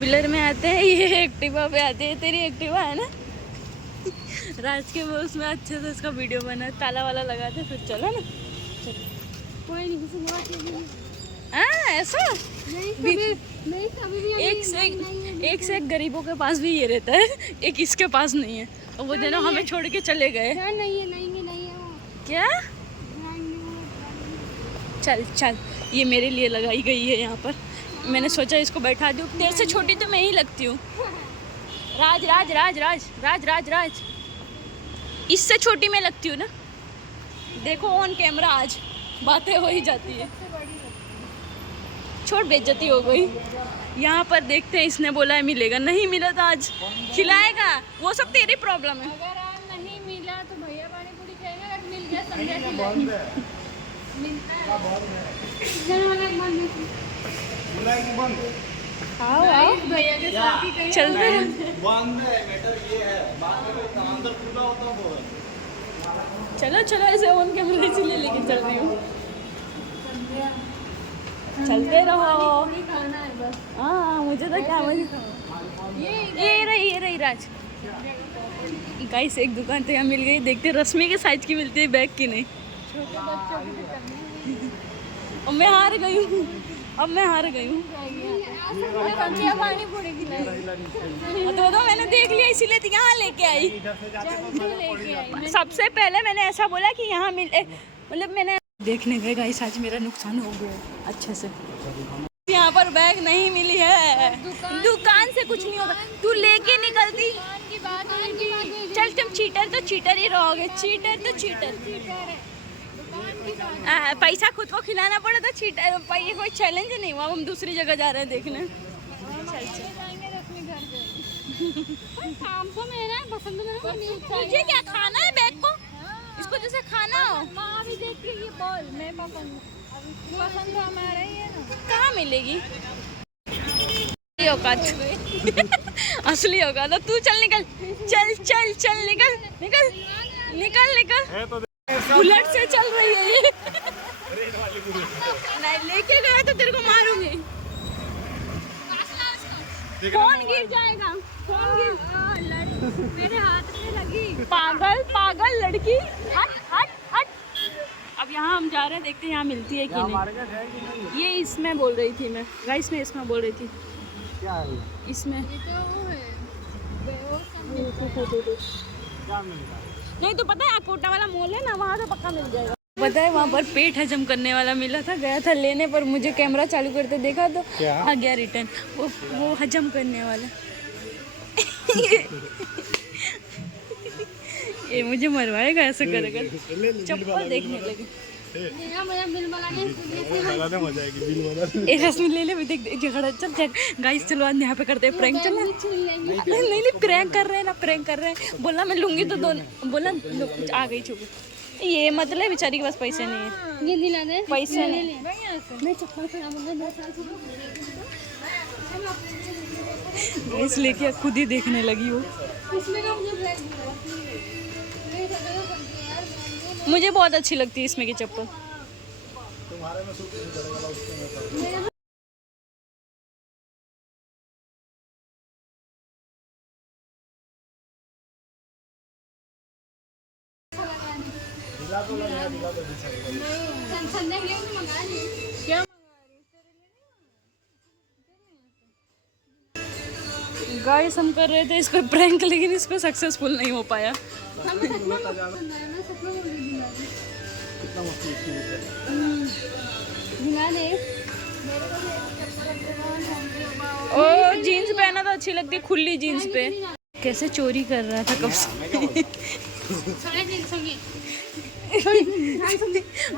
Pillar में आते हैं, ये एक्टिवा पे आते हैं। तेरी एक्टिवा है ना राज के, वो उसमें अच्छे से इसका वीडियो बना, ताला वाला लगाते फिर चलो ना। चलो कोई नहीं, किसी ने बात नहीं। हाँ ऐसा नहीं कभी भी एक से एक गरीबों के पास भी ये रहता है, एक इसके पास नहीं है। और वो दोनों हमें छोड़ के चले गए। नहीं है वो। क्या? चल चल, ये मेरे लिए लगाई गई है यहाँ पर। मैंने सोचा इसको बैठा दूँ। तेरे से छोटी तो मैं ही लगती हूँ। राज राज राज राज राज राज राज, इससे छोटी मैं लगती हूँ ना। देखो ऑन कैमरा आज बातें हो ही जाती है। छोड़, बेइज्जती हो गई। यहाँ पर देखते हैं, इसने बोला है मिलेगा, नहीं मिला तो आज खिलाएगा। वो सब तेरी प्रॉब्लम है। अगर आज नहीं मिला तो भैया पानी पूरी खाएगा, अगर मिल गया समझा खिलाएगा। आओ आओ भैया के साथ ही कहीं चलते हैं। चलो चलो, ऐसे ऑन कैमरा इसीलिए लेके चल रही हूँ। चलते रहो। पूरी खाना है बस। हाँ मुझे तो क्या, मुझे ये रही राज। गाइस एक दुकान तो यहाँ मिल गई। देखते रश्मि के साइज की मिलती है बैग की नहीं। छोटे बच्चों की भी करनी है। अब मैं हार गई हूँ। पानी पूरी खिलाएगी। तो मैंने देख लिया इसीलिए तो यहाँ लेके आई। लेके आई। सबसे पहले मैंने ऐसा बोला कि यहाँ मिले, मतलब मैंने देखने गए गाइस, आज मेरा नुकसान हो गया अच्छे से। यहाँ पर बैग नहीं मिली है। दुकान से कुछ नहीं होगा, तू लेके निकलती। चल तुम चीटर तो चीटर ही रहोगे। चीटर तो चीटर। पैसा खुद को खिलाना पड़ा तो चीटर। ये कोई चैलेंज नहीं हुआ। हम दूसरी जगह जा रहे हैं देखने। शाम को मेरा पसंद मुझे क्या खाना है बैग को, इसको जैसे खाना हो। माँ भी देखती है, ये बोल मैं पसंद तो हमारा ही है ना। कहाँ मिलेगी औकात असली औकात। तो तू चल निकल, चल चल चल निकल निकल निकल निकल। बुलेट से चल रही है ये। नहीं लेके गया तो तेरे को मारूंगी। फोन गिर जाएगा, फोन गिर। मेरे हाथ में लगी। पागल पागल लड़की, हट हट हट। अब यहाँ हम जा रहे हैं, देखते हैं यहाँ मिलती है कि नहीं। ये इसमें बोल रही थी मैं, गाइस में इसमें बोल रही थी। क्या है इसमें ये तो वो है क्या मिलता है? नहीं तो पता है कोटा वाला मॉल है ना, वहाँ से पक्का मिल जाएगा। पता है वहाँ पर पेट हजम करने वाला मिला था। गया था लेने पर, मुझे कैमरा चालू करते देखा तो आ गया रिटर्न। वो हजम करने वाला ये मुझे मरवाएगा ऐसे करेगा। चप्पल देखने लगे। एक रस्मी ले ले, देख झगड़ा। चल गाइस चलो आज यहाँ पे करते हैं प्रैंक। चल नहीं प्रैंक कर रहे हैं ना, प्रैंक कर रहे हैं। बोला मैं लूंगी तो दोनों, बोला आ गई चुप। ये मतलब बेचारी के पास पैसे नहीं है। ये दिला दे, पैसे नहीं। मैं चप्पल गैस लेके खुद ही देखने लगी वो। मुझे बहुत अच्छी लगती है इसमें की चप्पल। तुम्हारे में सूट नहीं पड़ेगा उसके में। दिला दो क्या गाइस हम कर रहे थे इस पे प्रैंक, लेकिन इस पे सक्सेसफुल नहीं हो पाया। कितना मुश्किल दिला दे। ओ जीन्स पहना तो अच्छी लगती है, खुली जीन्स पे। कैसे चोरी कर रहा था कब से।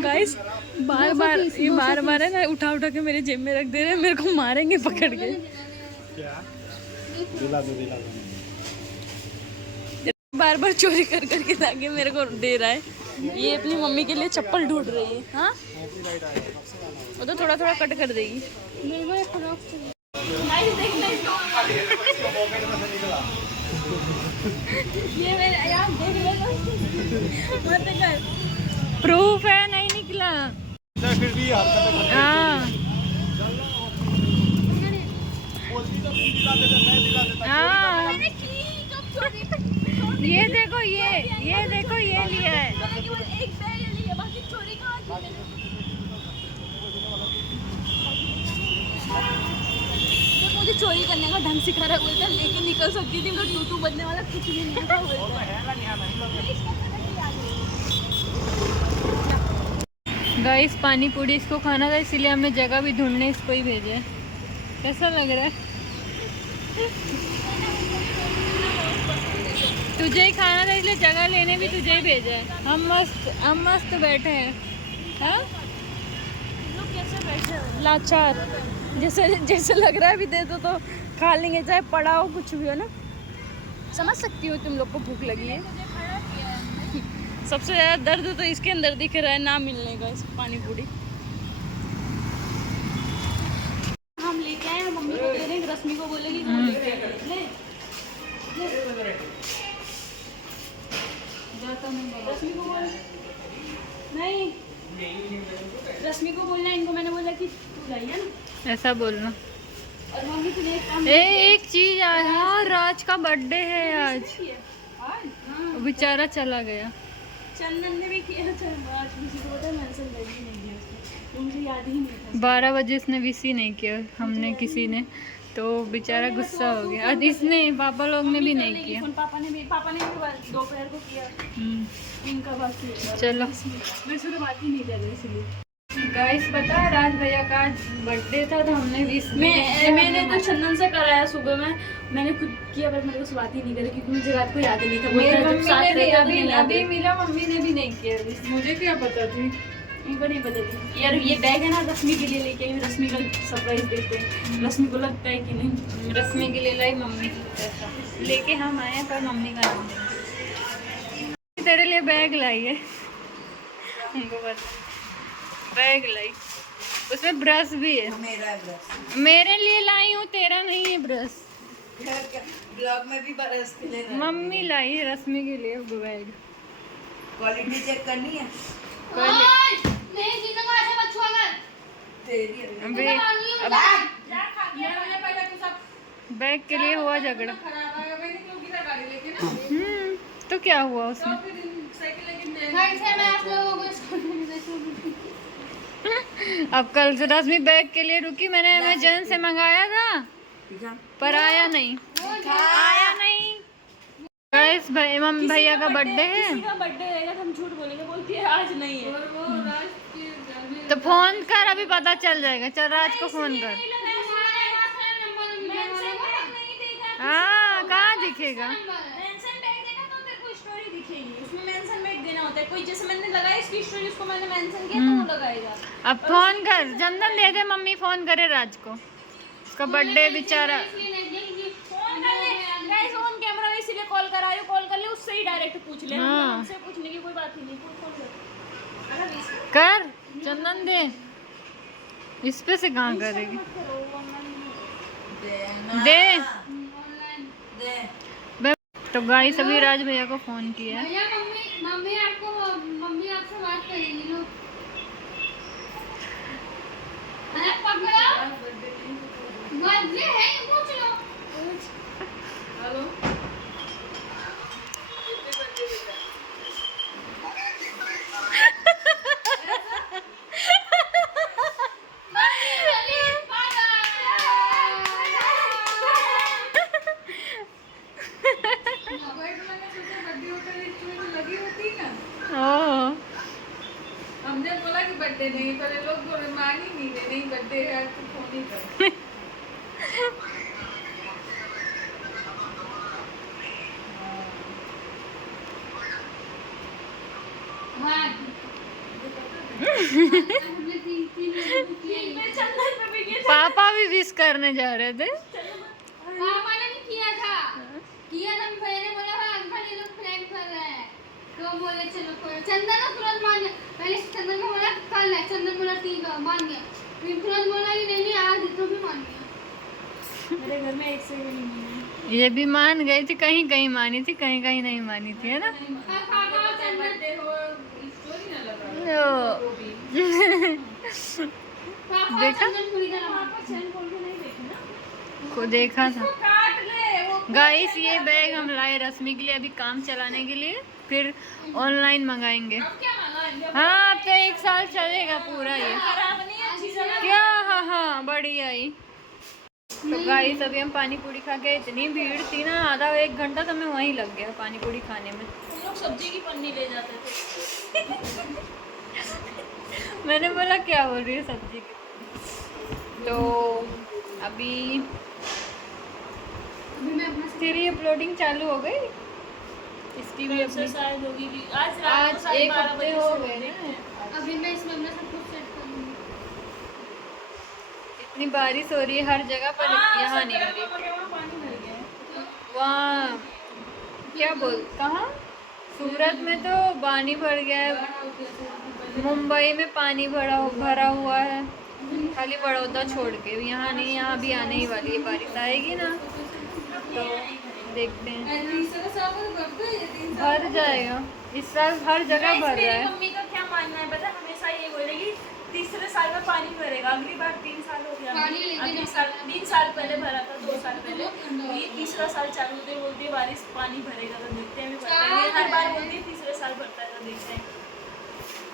गाइस बार बार है ना, उठा के मेरे जेब में रख दे रहे हैं। मेरे को मारेंगे पकड़ के। क्या? दिला दो बार बार चोरी कर करके ताकि मेरे को दे रहा है। ये अपनी मम्मी के लिए चप्पल ढूंढ रही है। हाँ वो तो थोड़ा थोड़ा कट कर देगी। ये मेरे यार देख लो, मत कर। प्रूफ है नहीं निकला। फिर भी हाँ बोलती तो तुम दिखा देते, मैं दिखा देता। हाँ मैंने की कब चोरी? ये देखो ये देखो ये लिया है। मैंने केवल एक बैग लिया, बाकी चोरी कहाँ की मैंने? जब मुझे चोरी करने का ढंग सिखा रहा बोलता लेके निकल सकती थी, मगर टूटू बनने वाला कुछ भी नहीं था बोलता। गाइस पानी पूरी इसको खाना था, इसीलिए हमने जगह भी ढूंढने इसको ही भेजा है। कैसा लग रहा है? तुझे ही खाना था इसलिए जगह लेने भी तुझे ही भेजा है। हम मस्त बैठे हैं। हाँ लोग कैसे बैठे हो? लाचार, जैसे जैसे लग रहा है अभी दे दो तो खा लेंगे, चाहे पड़ा हो कुछ भी हो ना। समझ सकती हो तुम लोग को भूख लगी है। सबसे ज़्यादा दर्द तो इसके अंदर दिख रहा है ना मिलने का, इस पानी पूरी। हम लेके आए हैं, मम्मी को दे रहे हैं, रश्मि को बोलेगी वो लेके आए। ले रश्मि को बोल, नहीं रश्मि को बोलना है, इनको मैंने बोला कि तू लाइए ना, ऐसा बोलना। और मम्मी तुझे एक काम एक चीज आज, हाँ राज का बर्थडे है आज। हाँ, बेचारा चला गया। चंदन ने भी किया था आज, किसी को पता है मेंशन कर ही नहीं किया उसको, तो मुझे याद ही नहीं था। 12 बजे इसने विश ही नहीं किया हमने किसी ने, तो बेचारा गुस्सा हो गया। और इसने पापा लोग ने भी नहीं किया। पापा ने भी दोपहर को किया, इनका बाकी है। चलो वैसे तो बात ही नहीं कर रहे इसलिए। गाइस पता है राज भैया का बर्थडे था, तो हमने विश मैंने तो चंदन से कराया सुबह में, मैंने खुद किया पर मेरे को बात ही नहीं करी क्योंकि मुझे रात को याद ही नहीं था। अभी मिला, मम्मी ने भी नहीं किया विश। मुझे क्या पता थी, इनको नहीं पता थी। यार ये बैग है ना रश्मि के लिए लेके आई, रश्मि का सरप्राइज देते हैं, रश्मि को लगता है कि नहीं। रश्मि के लिए लाई, मम्मी ऐसा लेके हम आए पर मम्मी का नाम नहीं। तेरे लिए बैग लाई है, उनको पता बैग लाई, उसमें ब्रश भी है। मेरा ब्रश मेरे लिए लाई हूँ, तेरा नहीं है ब्रश। ब्लॉग में भी ब्रश के लिए मम्मी लाई है रश्मि के लिए बैग। क्वालिटी चेक करनी है तेरी अभी बैग के लिए हुआ झगड़ा। तो क्या हुआ उसमें? अब कल से रश्मि बैग के लिए रुकी, मैंने अमेजन से मंगाया था पर आया नहीं। गाइस भैया का बर्थडे है, किसी का बर्थडे रहेगा तो हम झूठ बोलेंगे, बोलती है आज नहीं है। तो फोन कर, अभी पता चल जाएगा। चल राज को फोन कर। हाँ कहाँ दिखेगा? मेंशन टैग देना तो तेरे को स्टोरी दिखेगी, उसमें मेंशन टैग देना होता है। कोई जैसे मैंने लगाई इसकी स्टोरी, उसको मैंने मेंशन किया तो वो लगाएगा। अब फोन कर, चंदन दे दे, मम्मी फोन करे राज को, उसका बर्थडे बेचारा। गाइस ऑन कैमरा इसीलिए कॉल करा रही हूं, कॉल कर ले उससे ही डायरेक्ट पूछ ले। हाँ। हमसे पूछने की कोई बात ही नहीं, फोन कर चंदन दे, इस पे से कहाँ करेगी? दे तो गाइस अभी राज भैया को फोन किया है। मम्मी आपसे बात करेंगी लोग। अरे पकड़ो, बर्थडे है, पूछ लो। हेलो हमने बोला कि बर्थडे नहीं, पहले लोग बोले मान ही नहीं रहे, नहीं बर्थडे है तो फोन ही कर। पापा भी विश करने जा रहे थे। पापा ने भी किया था, मैंने बोला भाई अंकल ये लोग प्रैंक कर रहे हैं, तो बोले चलो कोई। चंदन ने तुरंत मान गया, पहले चंदन को बोला कल है, चंदन बोला ठीक है मान गया, फिर तुरंत बोला कि नहीं आज, तो भी मान गया। मेरे घर में एक से भी नहीं है। ये भी मान गई थी, कहीं कहीं मानी थी, कहीं कहीं नहीं मानी थी, है ना? पापा और चंदन देखा? चंदन पूरी तरह पापा चैन खोल के नहीं देखे ना। को देखा था। काट ले वो। गाइस ये बैग हम लाए रश्मि के लिए, अभी काम चलाने के लिए, फिर ऑनलाइन मंगाएंगे। अब क्या मंगाएंगे? हाँ अब तो 1 साल चलेगा पूरा ये। खराब नहीं है, अच्छी जगह क्या? हाँ हाँ बढ़िया ही। तो गाइस अभी हम पानी पूरी खा के, इतनी भीड़ थी ना, आधा 1 घंटा तो मैं वहीं लग गया पानी पूरी खाने में। हम लोग सब्जी की पन्नी ले जाते थे। मैंने बोला क्या बोल रही है सब्जी की। तो अभी मैं अपना तेरी अपलोडिंग चालू हो गई, इसकी भी अपनी। एक्सरसाइज होगी कि आज रात को आज 1 12 हफ्ते बजे हो से गए देखते हैं। ना। अभी मैं इसमें अपना सब कुछ सेट करूँगी। इतनी बारिश हो रही है हर जगह पर, यहाँ नहीं हो रही। पानी भर गया है। वहाँ क्या बोल, कहाँ? सूरत में तो पानी भर गया है, मुंबई में पानी भरा हुआ है, खाली बड़ौदा छोड़ के। यहाँ नहीं, यहाँ भी आने ही वाली है, बारिश आएगी ना तो देखते हैं। भर जाएगा इस साल, हर जगह भर रहा है। मम्मी का क्या मानना है पता है, हमेशा ये बोलेगी तीसरे साल में पानी भरेगा। अगली बार 3 साल हो गया, अगली साल 3 साल पहले भरा था, 2 साल पहले। तो ये तीसरा साल चालू होते बोलती है बारिश पानी भरेगा, तो देखते हैं अभी भरता है। ये हर बार बोलती है तीसरे साल भरता है, तो देखते हैं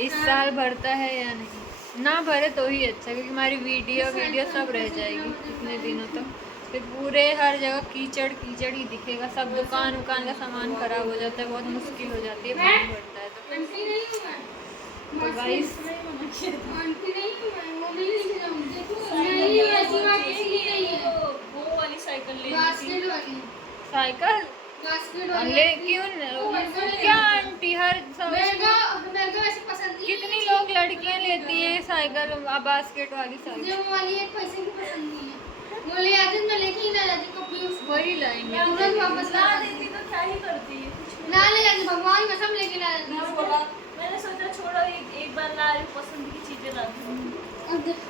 इस साल भरता है या नहीं। ना भरे तो ही अच्छा, क्योंकि हमारी वीडियो सब रह जाएगी इतने दिनों तक। फिर पूरे हर जगह कीचड़ कीचड़ ही दिखेगा, सब दुकान उकान का सामान खराब हो जाता है, बहुत मुश्किल हो जाती है पानी भरता है तो। आंटी नहीं हूँ मैं। तो गाइस आंटी नहीं हूँ मैं, मम्मी लेके जाऊँगी। देखो नहीं, ऐसी बात इसलिए नहीं है। वो वाली साइकिल ले ली थी। बास्केट वाली, साइकिल बास्केट वाली। ले क्यों क्या आंटी हर मेरे को वैसे पसंद नहीं है। कितनी लोग लड़कियां लेती हैं साइकिल, बास्केट वाली साइकिल। मुझे वो वाली एक पैसे की पसंद नहीं है। वो ले आती मैं लेके ही ना जाती कभी उसको। वही लाएंगे। तुरंत वापस ला ला देती। देती तो क्या ही करती है, कुछ भी ना ले जाती, भगवान कसम लेके ला जाती मैं बोला, मैंने सोचा छोड़ो एक बार ला रही हूँ, पसंद की चीजें लाती हूँ।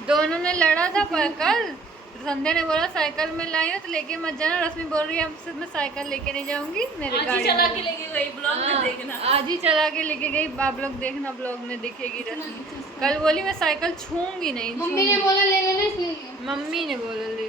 दोनों ने लड़ा था पर कल संध्या ने बोला साइकिल में लाई हो तो लेके मत जाना। रश्मि बोल रही है अब मैं साइकिल लेके नहीं जाऊंगी, मेरे आज ही गाड़ी चला में। के लेके गई, ब्लॉग में हाँ, देखना। आज ही चला के लेके गई, आप लोग देखना ब्लॉग में दिखेगी रश्मि। कल बोली मैं साइकिल छूंगी नहीं, मम्मी ने बोला ले लेना इसलिए। मम्मी ने बोला ले ले।